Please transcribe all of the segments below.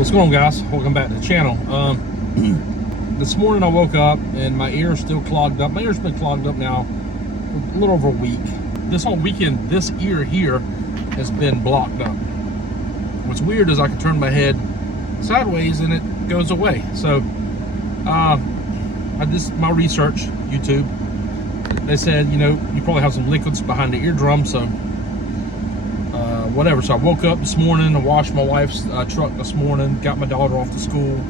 What's going on, guys? Welcome back to the channel. This morning I woke up and my ear's still clogged up. My ear's been clogged up now for a little over a week. This whole weekend, this ear here has been blocked up. What's weird is I can turn my head sideways and it goes away. So I did my research, YouTube. They said, you know, you probably have some liquids behind the eardrum, so whatever. So I woke up this morning, I washed my wife's truck this morning, got my daughter off to school,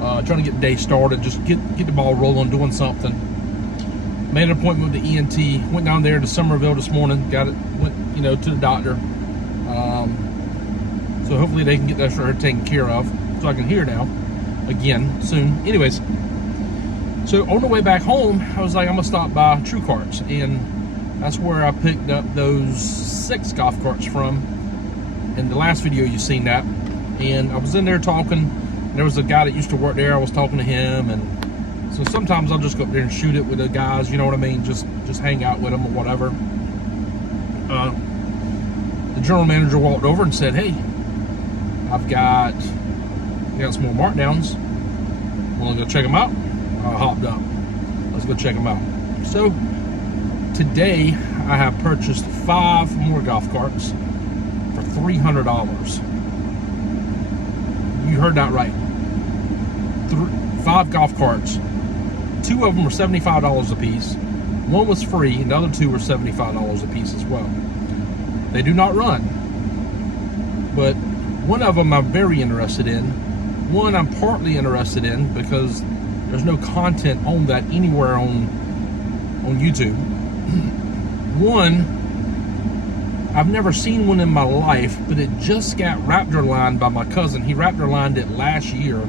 trying to get the day started, just get the ball rolling, doing something. Made an appointment with the ENT, went down there to Somerville this morning, went, you know, to the doctor. So hopefully they can get that for her taken care of, so I can hear now again soon. Anyways, so on the way back home, I was like, I'm gonna stop by True Carts, and that's where I picked up those 6 golf carts from. In the last video you seen that, and I was in there talking, and there was a guy that used to work there. I was talking to him, and so sometimes I'll just go up there and shoot it with the guys, you know what I mean, just hang out with them or whatever. The general manager walked over and said, hey, I've got some more markdowns, want to go check them out? I hopped up, let's go check them out. So today I have purchased 5 more golf carts for $300. You heard that right. 5 golf carts. 2 of them were $75 a piece. 1 was free, and the other 2 were $75 a piece as well. They do not run, but one of them I'm very interested in. One I'm partly interested in because there's no content on that anywhere on YouTube. One, I've never seen one in my life, but it just got raptor lined by my cousin. He raptor lined it last year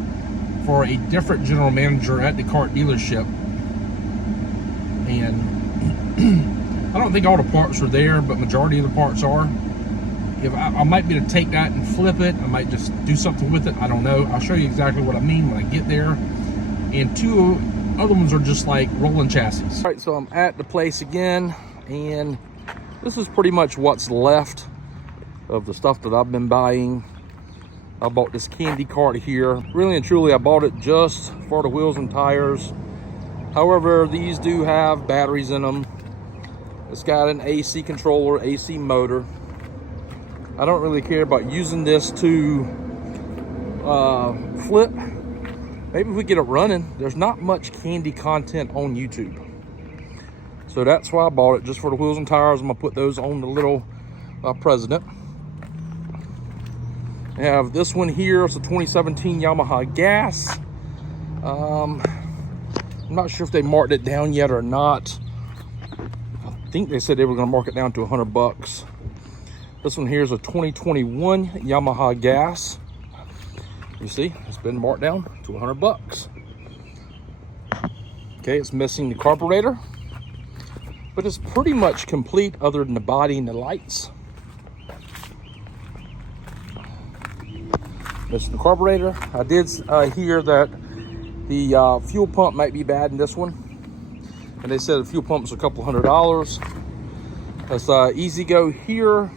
for a different general manager at the cart dealership. And I don't think all the parts are there, but majority of the parts are. If I might be able to take that and flip it. I might just do something with it. I don't know. I'll show you exactly what I mean when I get there. And 2 other ones are just like rolling chassis. All right, so I'm at the place again, and this is pretty much what's left of the stuff that I've been buying. I bought this candy cart here. Really and truly, I bought it just for the wheels and tires. However, these do have batteries in them. It's got an AC controller, AC motor. I don't really care about using this to flip. Maybe if we get it running. There's not much candy content on YouTube. So that's why I bought it, just for the wheels and tires. I'm gonna put those on the little Precedent. I have this one here. It's a 2017 Yamaha Gas. I'm not sure if they marked it down yet or not. I think they said they were gonna mark it down to 100 bucks. This one here is a 2021 Yamaha Gas. You see, it's been marked down to 100 bucks. Okay, it's missing the carburetor, but it's pretty much complete other than the body and the lights. Missing the carburetor. I did hear that the fuel pump might be bad in this one, and they said the fuel pump's a couple $100. That's Easy Go here.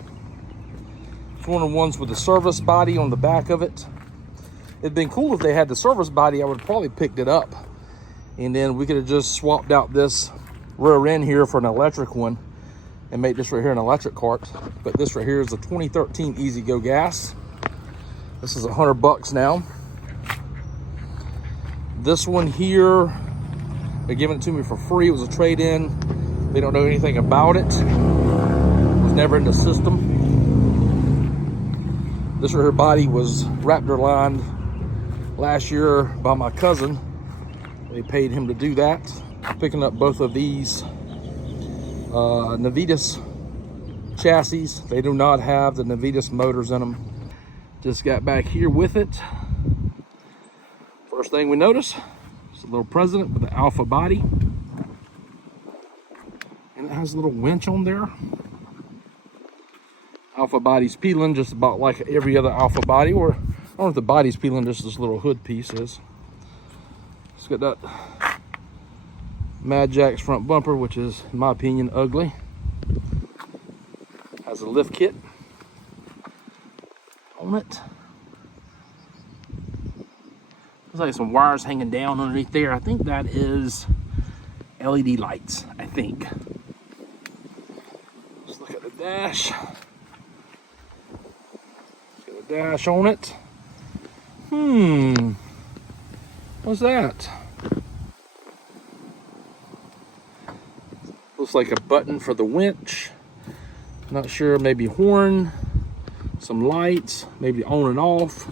It's one of the ones with the service body on the back of it. It'd been cool if they had the service body. I would have probably picked it up, and then we could have just swapped out this rear end here for an electric one and make this right here an electric cart. But this right here is a 2013 Easy Go Gas. This is 100 bucks now. This one here, they're giving it to me for free. It was a trade-in. They don't know anything about it. It was never in the system. This right here body was raptor lined last year by my cousin. They paid him to do that. I'm picking up both of these Navitas chassis. They do not have the Navitas motors in them. Just got back here with it. First thing we notice is a little Precedent with the Alpha body, and it has a little winch on there. Alpha body's peeling just about like every other Alpha body, or I don't know if the body's peeling, just this little hood piece is. It's got that Mad Jack's front bumper, which is, in my opinion, ugly. Has a lift kit on it. Looks like some wires hanging down underneath there. I think that is LED lights, I think. Let's look at the dash. Got a dash on it. What's that? Looks like a button for the winch. Not sure, maybe horn, some lights, maybe on and off.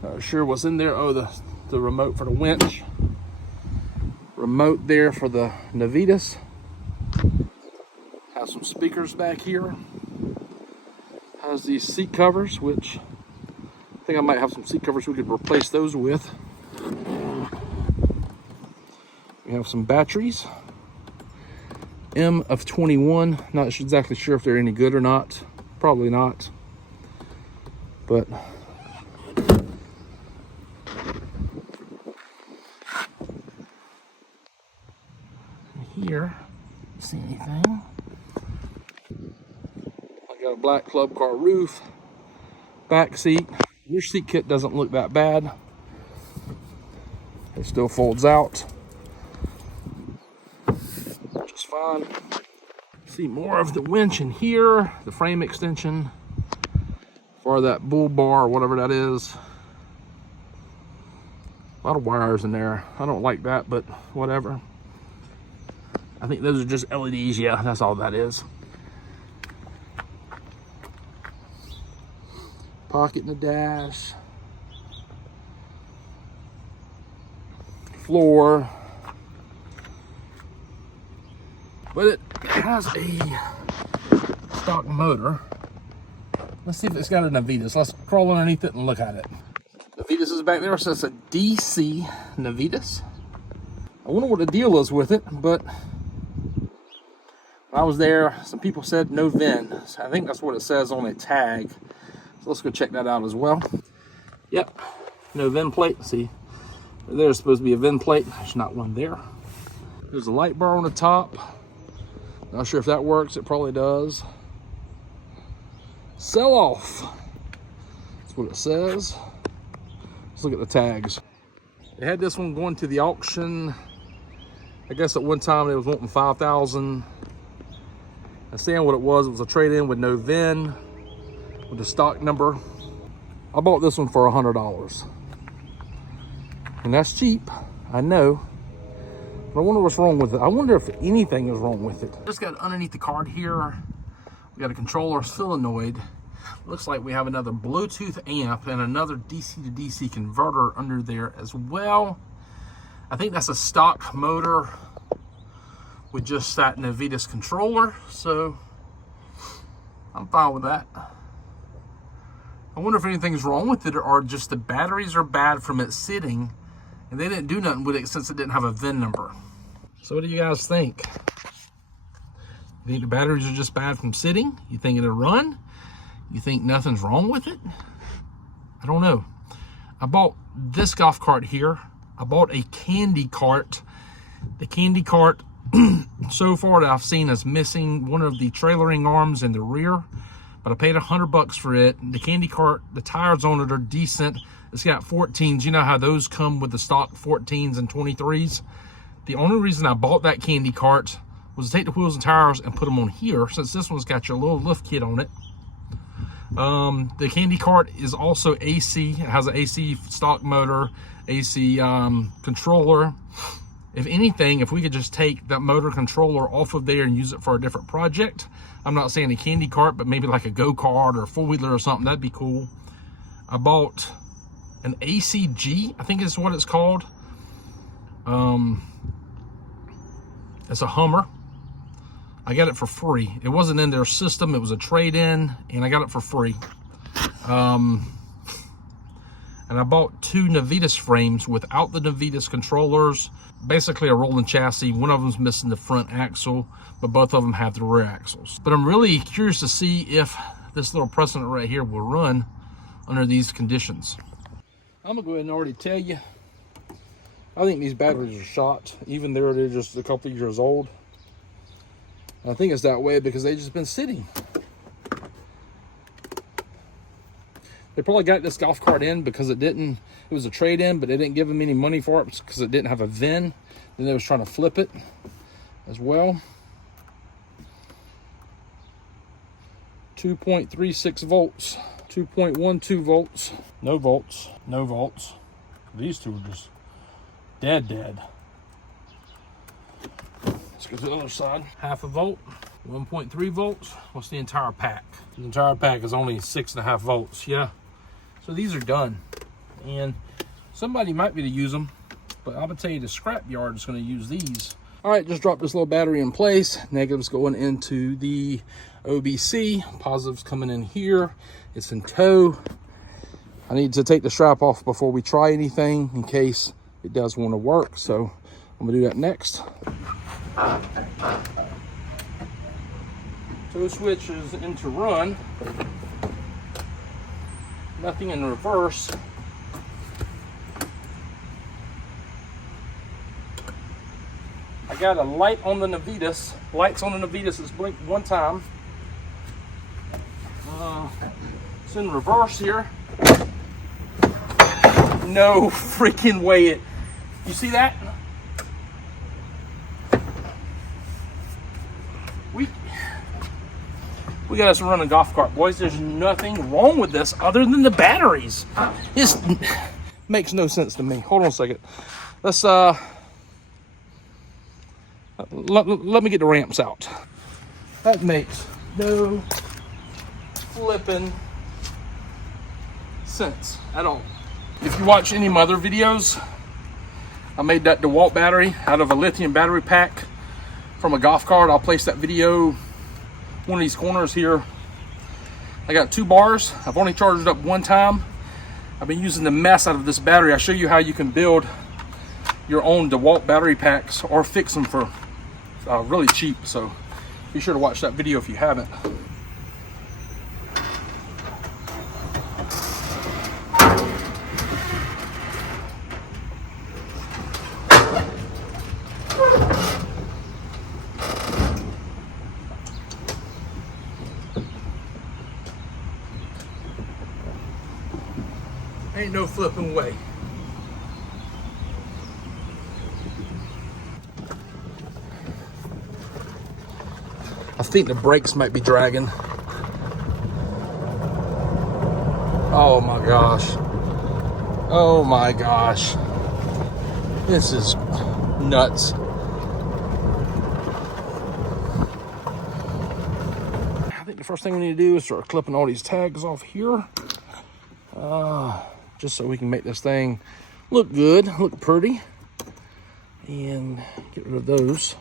Not sure what's in there. Oh, the remote for the winch. Remote there for the Navitas. Has some speakers back here. Has these seat covers, which I think I might have some seat covers we could replace those with. We have some batteries. M of 21. Not exactly sure if they're any good or not. Probably not. But here, see anything? I got a black club car roof, back seat. Your seat kit doesn't look that bad. It still folds out just fine. See more of the winch in here, the frame extension for that bull bar or whatever that is. A lot of wires in there. I don't like that, but whatever. I think those are just LEDs. Yeah, that's all that is. Pocket in the dash. Floor. But it has a stock motor. Let's see if it's got a Navitas. Let's crawl underneath it and look at it. Navitas is back there, so it's a DC Navitas. I wonder what the deal is with it, but when I was there, some people said no VIN. So I think that's what it says on a tag. So let's go check that out as well. Yep, no VIN plate. See, there's supposed to be a VIN plate. There's not one there. There's a light bar on the top. Not sure if that works. It probably does. Sell off. That's what it says. Let's look at the tags. They had this one going to the auction. I guess at one time they was wanting $5,000. I saying what it was a trade-in with no VIN, with the stock number. I bought this one for $100. And that's cheap, I know. But I wonder what's wrong with it. I wonder if anything is wrong with it. Just got underneath the card here. We got a controller solenoid. Looks like we have another Bluetooth amp and another DC to DC converter under there as well. I think that's a stock motor with just that Navitas controller. So I'm fine with that. I wonder if anything's wrong with it or just the batteries are bad from it sitting and they didn't do nothing with it since it didn't have a VIN number. So what do you guys think? You think the batteries are just bad from sitting? You think it'll run? You think nothing's wrong with it? I don't know. I bought this golf cart here. I bought a candy cart. The candy cart so far that I've seen is missing one of the trailering arms in the rear, but I paid $100 for it. The candy cart, the tires on it are decent. It's got 14s. You know how those come with the stock 14s and 23s. The only reason I bought that candy cart was to take the wheels and tires and put them on here, since this one's got your little lift kit on it. The candy cart is also AC. It has an AC stock motor, AC controller. If anything, if we could just take that motor controller off of there and use it for a different project, I'm not saying a candy cart, but maybe like a go-kart or a four-wheeler or something, that'd be cool. I bought an ACG, I think is what it's called. It's a Hummer. I got it for free. It wasn't in their system. It was a trade-in, and I got it for free. And I bought two Navitas frames without the Navitas controllers. Basically a rolling chassis. One of them's missing the front axle, but both of them have the rear axles. But I'm really curious to see if this little Precedent right here will run under these conditions. I'm gonna go ahead and already tell you, I think these batteries are shot. Even though they're just a couple years old. I think it's that way because they've just been sitting. They probably got this golf cart in because it was a trade-in, but they didn't give them any money for it because it didn't have a VIN. Then they was trying to flip it as well. 2.36 volts, 2.12 volts, no volts, no volts. These two are just dead. Let's go to the other side. Half a volt, 1.3 volts. What's the entire pack? The entire pack is only 6.5 volts, yeah. So these are done. And somebody might be to use them, but I'm gonna tell you the scrap yard is gonna use these. All right, just dropped this little battery in place. Negatives going into the OBC, positives coming in here. It's in tow. I need to take the strap off before we try anything in case it does want to work. So I'm gonna do that next. Tow switch is into run. Nothing in reverse. I got a light on the Navitas. Lights on the Navitas is blinked one time. It's in reverse here. No freaking way you see that? We got us running a golf cart, boys. There's nothing wrong with this other than the batteries. This makes no sense to me. Hold on a second. Let's let me get the ramps out. That makes no flipping sense at all. If you watch any of my other videos, I made that DeWalt battery out of a lithium battery pack from a golf cart. I'll place that video one of these corners here. I got 2 bars. I've only charged it up one time. I've been using the mess out of this battery. I'll show you how you can build your own DeWalt battery packs or fix them for really cheap. So be sure to watch that video if you haven't. Ain't no flipping way. I think the brakes might be dragging. Oh my gosh. Oh my gosh. This is nuts. I think the first thing we need to do is start clipping all these tags off here. Just so we can make this thing look good, look pretty, and get rid of those.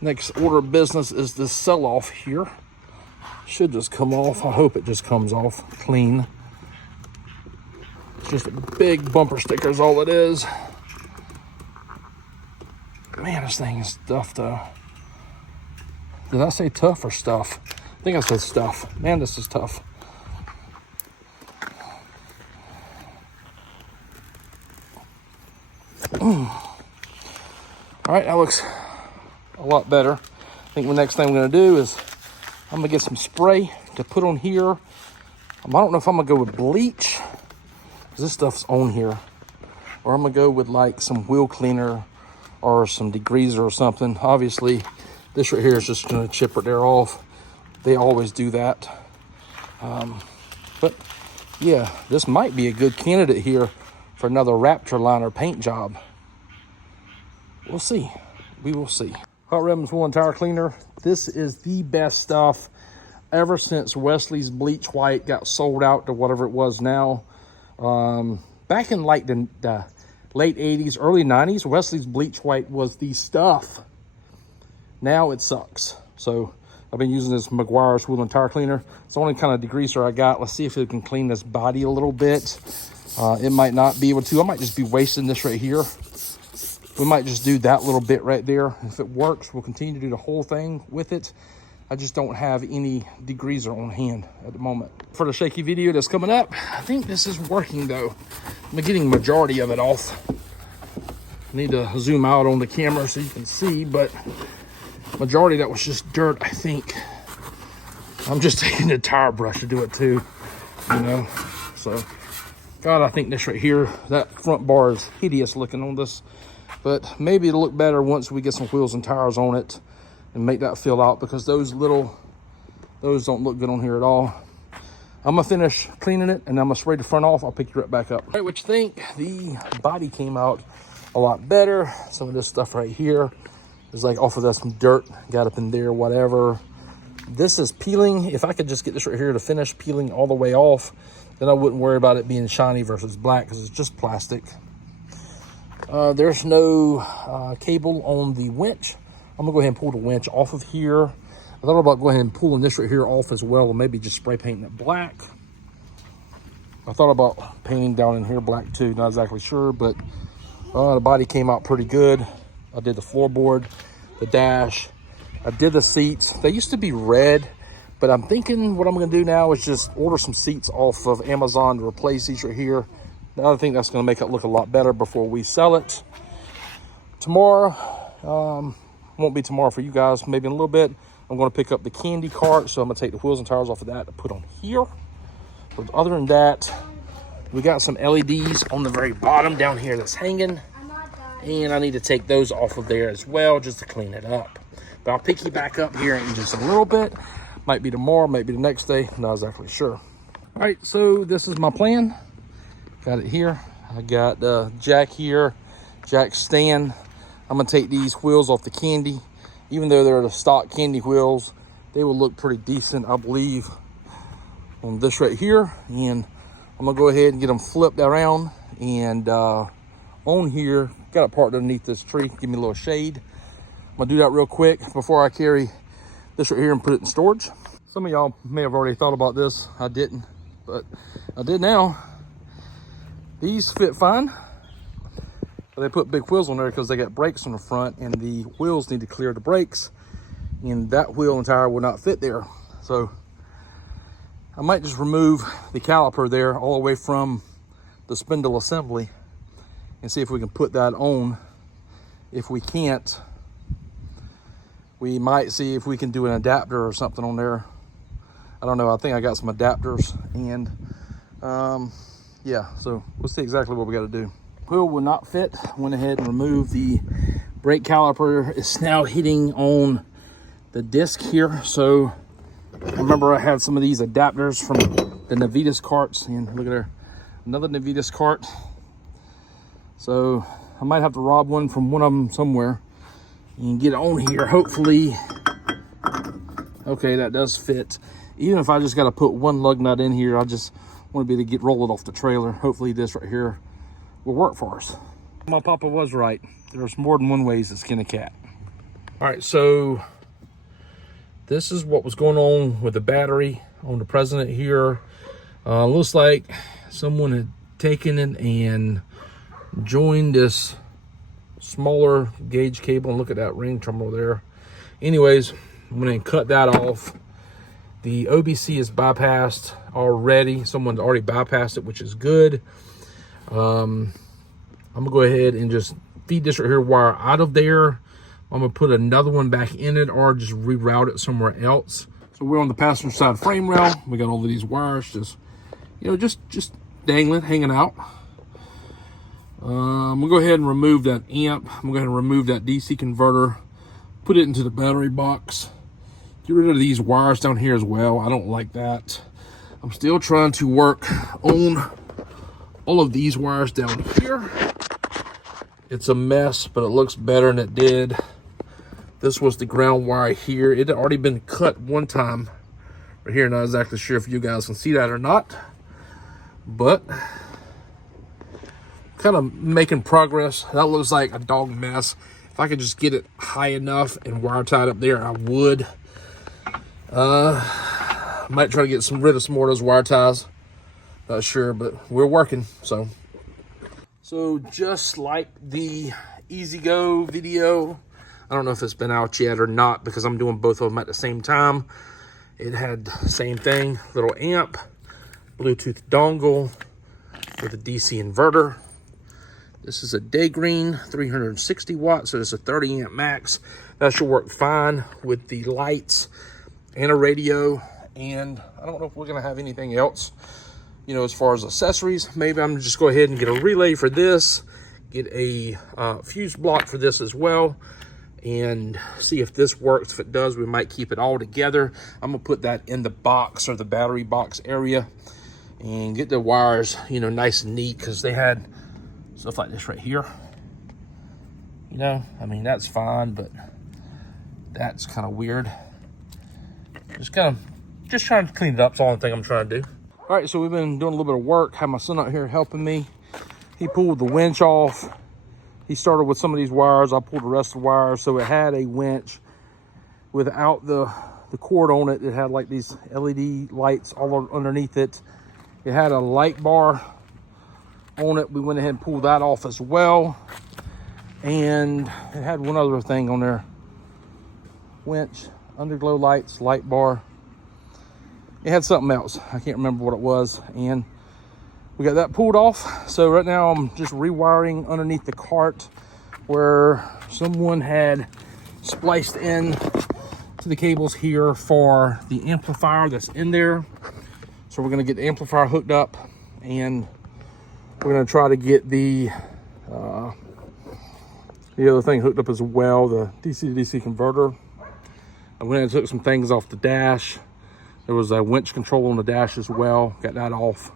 Next order of business is this sell-off here. Should just come off. I hope it just comes off clean. It's just a big bumper sticker is all it is. Man, this thing is tough though. Did I say tough or stuff? I think I said stuff. Man, this is tough. All right, that looks a lot better. I think the next thing I'm gonna do is I'm gonna get some spray to put on here. I don't know if I'm gonna go with bleach, because this stuff's on here, or I'm gonna go with like some wheel cleaner or some degreaser or something. Obviously, this right here is just gonna chip it there off. They always do that. But yeah, this might be a good candidate here for another Raptor liner paint job. We'll see. We will see. Hot Ribbons Wool and Tire Cleaner. This is the best stuff ever since Wesley's Bleach White got sold out to whatever it was now. Back in like the late 80s, early 90s, Wesley's Bleach White was the stuff. Now it sucks. So I've been using this McGuire's Wool and Tire Cleaner. It's the only kind of degreaser I got. Let's see if it can clean this body a little bit. It might not be able to. I might just be wasting this right here. We might just do that little bit right there. If it works, we'll continue to do the whole thing with it. I just don't have any degreaser on hand at the moment. For the shaky video that's coming up, I think this is working though. I'm getting majority of it off. I need to zoom out on the camera so you can see, but majority of that was just dirt, I think. I'm just taking the tire brush to do it too, you know. So, God, I think this right here, that front bar is hideous looking on this. But maybe it'll look better once we get some wheels and tires on it and make that fill out, because those don't look good on here at all. I'm gonna finish cleaning it and I'm gonna spray the front off. I'll pick you right back up. All right, what you think? The body came out a lot better. Some of this stuff right here is like off of that, some dirt got up in there, whatever. This is peeling. If I could just get this right here to finish peeling all the way off, then I wouldn't worry about it being shiny versus black, because it's just plastic. There's no cable on the winch. I'm gonna go ahead and pull the winch off of here. I thought about going ahead and pulling this right here off as well, and maybe just spray painting it black. I thought about painting down in here black too, not exactly sure, but the body came out pretty good. I did the floorboard, the dash, I did the seats. They used to be red, but I'm thinking what I'm gonna do now is just order some seats off of Amazon to replace these right here. I think that's gonna make it look a lot better before we sell it. Tomorrow, won't be tomorrow for you guys, maybe in a little bit, I'm gonna pick up the candy cart, so I'm gonna take the wheels and tires off of that to put on here. But other than that, we got some LEDs on the very bottom down here that's hanging, and I need to take those off of there as well just to clean it up. But I'll pick you back up here in just a little bit. Might be tomorrow, might be the next day, not exactly sure. All right, so this is my plan. Got it here. I got jack here, jack stand. I'm gonna take these wheels off the candy. Even though they're the stock candy wheels, they will look pretty decent, I believe, on this right here. And I'm gonna go ahead and get them flipped around. And on here, got it parked underneath this tree, give me a little shade. I'm gonna do that real quick before I carry this right here and put it in storage. Some of y'all may have already thought about this. I didn't, but I did now. These fit fine. But they put big wheels on there because they got brakes on the front, and the wheels need to clear the brakes, and that wheel and tire will not fit there. So I might just remove the caliper there all the way from the spindle assembly and see if we can put that on. If we can't, we might see if we can do an adapter or something on there. I don't know. I think I got some adapters, and yeah, so we'll see exactly what we got to do. Wheel will not fit. Went ahead and removed the brake caliper. It's now hitting on the disc here. So I remember I had some of these adapters from the Navitas carts, and look at there, another Navitas cart. So I might have to rob one from one of them somewhere and get it on here, hopefully. Okay, that does fit. Even if I just got to put one lug nut in here, I just want to be able to roll it off the trailer. Hopefully this right here will work for us. My papa was right. There's more than one ways to skin a cat. All right, so this is what was going on with the battery on the Precedent here. Looks like someone had taken it and joined this smaller gauge cable, and look at that ring terminal there. Anyways, I'm gonna cut that off. The OBC is bypassed already. Someone's already bypassed it, which is good. I'm gonna go ahead and just feed this right here wire out of there. I'm gonna put another one back in it, or just reroute it somewhere else. So we're on the passenger side frame rail. We got all of these wires just, you know, just dangling, hanging out. I'm gonna go ahead and remove that amp. I'm gonna go ahead and remove that DC converter, put it into the battery box. Get rid of these wires down here as well. I don't like that. I'm still trying to work on all of these wires down here. It's a mess, but it looks better than it did. This was the ground wire here. It had already been cut one time right here. Not exactly sure if you guys can see that or not, but kind of making progress. That looks like a dog mess. If I could just get it high enough and wire tied up there, I would. Might try to get rid of some more of those wire ties. Not sure, but we're working. So just like the Easy Go video, I don't know if it's been out yet or not, because I'm doing both of them at the same time. It had the same thing, little amp, Bluetooth dongle for the DC inverter. This is a day green, 360 watts, so it's a 30 amp max. That should work fine with the lights and a radio and I don't know if we're gonna have anything else, you know, as far as accessories. Maybe I'm gonna just go ahead and get a relay for this, get a fuse block for this as well, and see if this works. If it does, we might keep it all together. I'm gonna put that in the box, or the battery box area, and get the wires, you know, nice and neat, because they had stuff like this right here. You know, I mean, that's fine, but that's kind of weird. Just trying to clean it up. It's the only thing I'm trying to do. All right, so we've been doing a little bit of work. Had my son out here helping me. He pulled the winch off. He started with some of these wires. I pulled the rest of the wires. So it had a winch without the cord on it. It had like these LED lights all underneath it. It had a light bar on it. We went ahead and pulled that off as well. And it had one other thing on there. Winch, underglow lights, light bar. It had something else. I can't remember what it was. And we got that pulled off. So right now I'm just rewiring underneath the cart where someone had spliced in to the cables here for the amplifier that's in there. So we're gonna get the amplifier hooked up, and we're gonna try to get the other thing hooked up as well, the DC to DC converter. I went and took some things off the dash. There was a winch control on the dash as well. Got that off.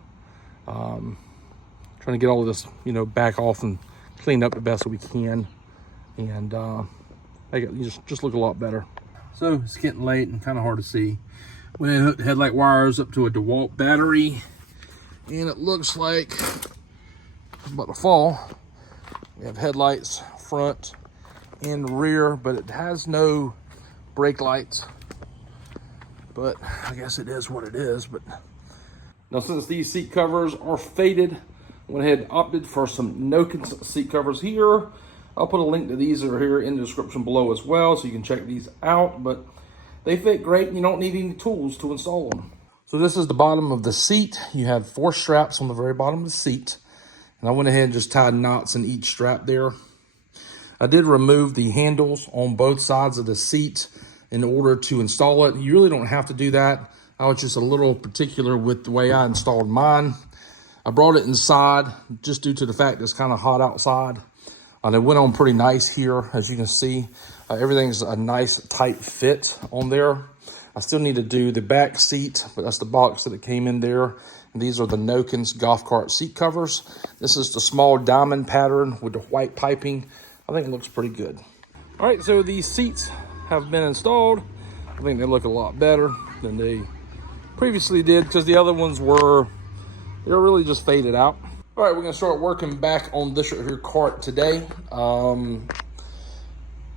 Trying to get all of this, you know, back off and clean up the best that we can, and make it just look a lot better. So it's getting late and kind of hard to see. Went and hooked the headlight wires up to a DeWalt battery, and it looks like it's about to fall. We have headlights front and rear, but it has no brake lights. But I guess it is what it is. But now, since these seat covers are faded, I went ahead and opted for some Noken seat covers here. I'll put a link to these that are here in the description below as well, so you can check these out. But they fit great, and you don't need any tools to install them. So this is the bottom of the seat. You have 4 straps on the very bottom of the seat. And I went ahead and just tied knots in each strap there. I did remove the handles on both sides of the seat in order to install it. You really don't have to do that. I was just a little particular with the way I installed mine. I brought it inside just due to the fact it's kind of hot outside. And it went on pretty nice here, as you can see. Everything's a nice tight fit on there. I still need to do the back seat, but that's the box that it came in there. And these are the Noken's golf cart seat covers. This is the small diamond pattern with the white piping. I think it looks pretty good. All right, so these seats have been installed. I think they look a lot better than they previously did, because the other ones were really just faded out. All right, we're gonna start working back on this right here cart today. The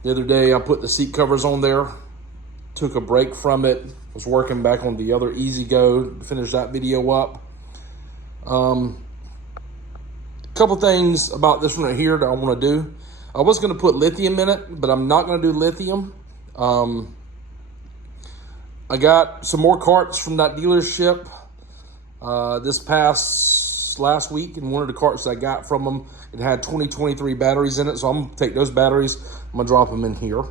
other day I put the seat covers on there, took a break from it, was working back on the other Easy Go, finished that video up. A couple things about this one right here that I want to do. I was going to put lithium in it, but I'm not going to do lithium. I got some more carts from that dealership this last week, and one of the carts I got from them, it had 2023 batteries in it, so I'm going to take those batteries, I'm going to drop them in here.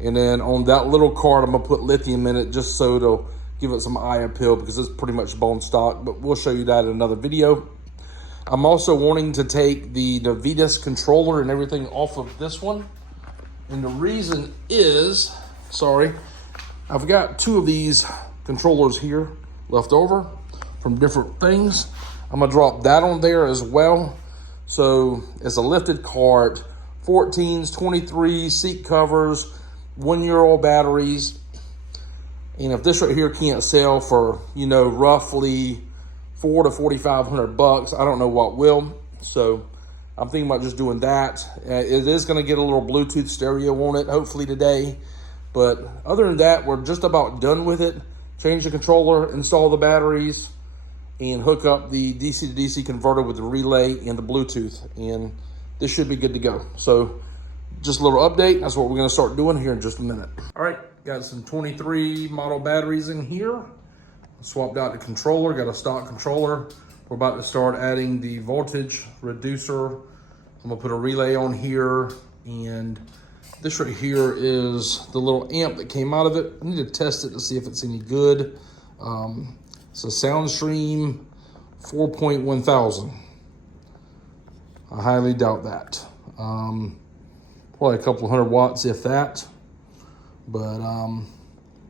And then on that little cart, I'm going to put lithium in it just so it'll give it some eye appeal, because it's pretty much bone stock, but we'll show you that in another video. I'm also wanting to take the Navitas controller and everything off of this one. And the reason is, I've got 2 of these controllers here left over from different things. I'm gonna drop that on there as well. So it's a lifted cart, 14s, 23 seat covers, 1-year-old batteries. And if this right here can't sell for, you know, roughly $400 to $4,500, I don't know what will. So I'm thinking about just doing that. It is going to get a little Bluetooth stereo on it, hopefully today. But other than that, we're just about done with it. Change the controller, install the batteries, and hook up the DC to DC converter with the relay and the Bluetooth. And this should be good to go. So just a little update. That's what we're going to start doing here in just a minute. All right, got some 23 model batteries in here. Swapped out the controller, got a stock controller. We're about to start adding the voltage reducer. I'm gonna put a relay on here, and this right here is the little amp that came out of it. I need to test it to see if it's any good. It's a Soundstream 4.1 thousand. I highly doubt that. Probably a couple hundred watts, if that. But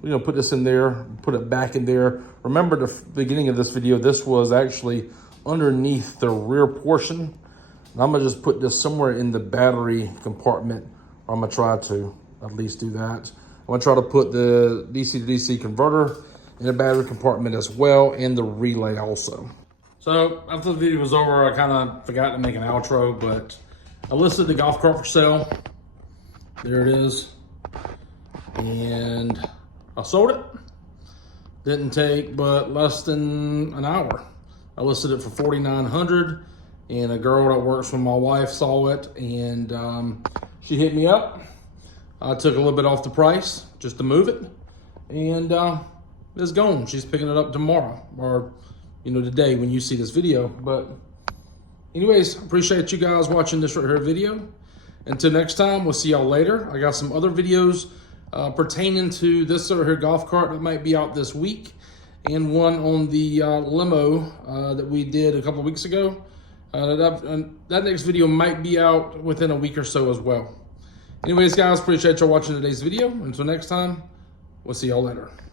we're gonna put this in there, put it back in there. Remember the beginning of this video, this was actually underneath the rear portion. And I'm gonna just put this somewhere in the battery compartment. I'm gonna try to at least do that. I'm gonna try to put the DC to DC converter in the battery compartment as well, and the relay also. So after the video was over, I kind of forgot to make an outro, but I listed the golf cart for sale. There it is. And I sold it. Didn't take but less than an hour. I listed it for $4,900, and a girl that works with my wife saw it, and she hit me up. I took a little bit off the price just to move it, and it's gone. She's picking it up tomorrow, or today when you see this video. But anyways, appreciate you guys watching this right here video. Until next time, we'll see y'all later. I got some other videos pertaining to this right here golf cart that might be out this week, and one on the limo that we did a couple weeks ago. That next video might be out within a week or so as well. Anyways, guys, appreciate y'all watching today's video. Until next time, we'll see y'all later.